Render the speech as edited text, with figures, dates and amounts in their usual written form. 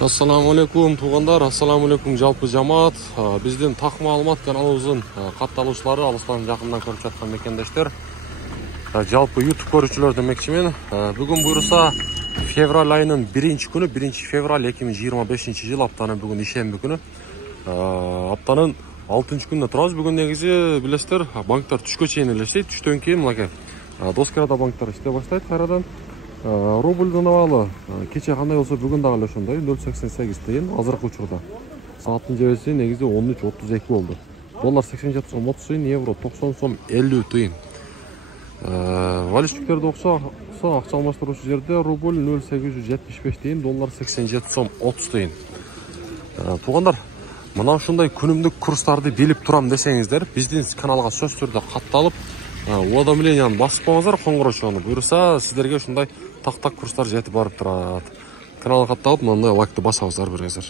Ассаламу алейкум туғандар, ассаламу алейкум жалпы жамаат. Биздин так маалымат каналыбыздын катталуучулары, алыстан жакындан көрүп жаткан мекендештер, жалпы YouTube көрүүчүлөр демекчимин. Бүгүн буюрса февраль айынын 1-күнү, 1-февраль 2025 жыл, аптанын бүгүн ишемби күнү. Аптанын 6-күнүндө турабыз. Бүгүн негизи билесиздер, банктар түшкө чейин эле иштейт. Түштөн кийин мынакей доскарада банктар иштей баштайт кайрадан. Рубльдун абалы кече кандай болсо бүгүн дагы эле ошондой 0.88 тыйын. Азыркы учурда сааттын жебеси негизи 13.32 болду. Доллар 87 сом 30 тыйын, евро 90 сом 50 тыйын. Валюттуктерди оксо акча алмаштыруучу жерде рубль 0.875 тыйын, доллар 87 сом 30 тыйын. Туугандар, мына ушундай күнүмдүк курстарды билип турам десеңиздер, биздин каналга сөз түрдө катталып, уведомленияны басып коюңуздар, коңгурочууну. Буюрса сиздерге ушундай так курстар жетип барып турат. Каналга катталып, мындай лайкты басабыздар бериңиздер.